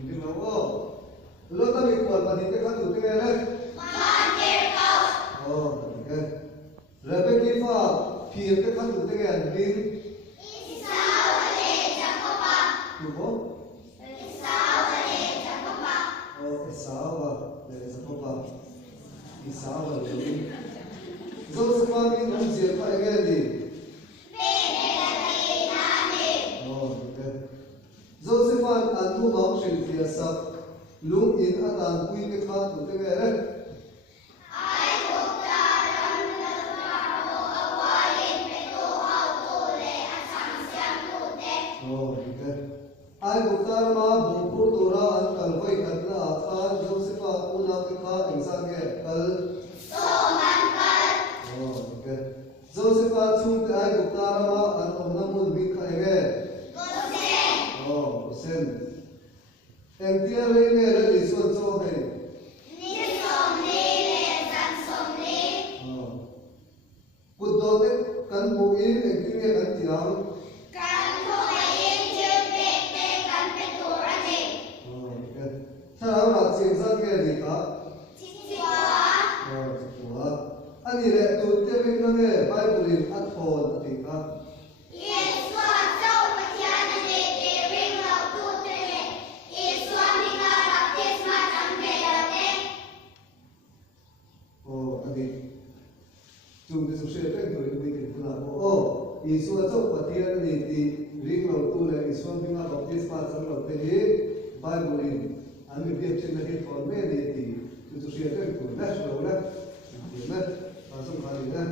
Hindi mo ko. Lo tabi ko pati ka tu te ne. Oh, okay. Rebecca fa phir te khan tu te din. Tubo? Oh, Esawa. Esawa le. Joseph ni nom je pa ge di. Joseph an tu ma shin ti sab lung in atan pui ke kha tu te ge re. Ai buktar ma bungpur tora an kalwai katna athan Joseph una ke kha exam ge kal okay. Joseph chung te ai buktar ma an omna mun bi kha ge sen emptier le ne le lison so hai kuddo te kan bu in ekine kan tiang sao là chuyện sao kia gì cả anh đi lại tụt tiếp bên đó nghe bài của mình ăn phòn thì cả anh đi chúng tôi sẽ phải cái người mình thì là Isu cho patian ni ti ring lo tu le isu binga baptisma chang lo te hi Bible in an mi biak chen na hi phone me ni ti tu tu sia te ku na so la ni na pa som ha ni na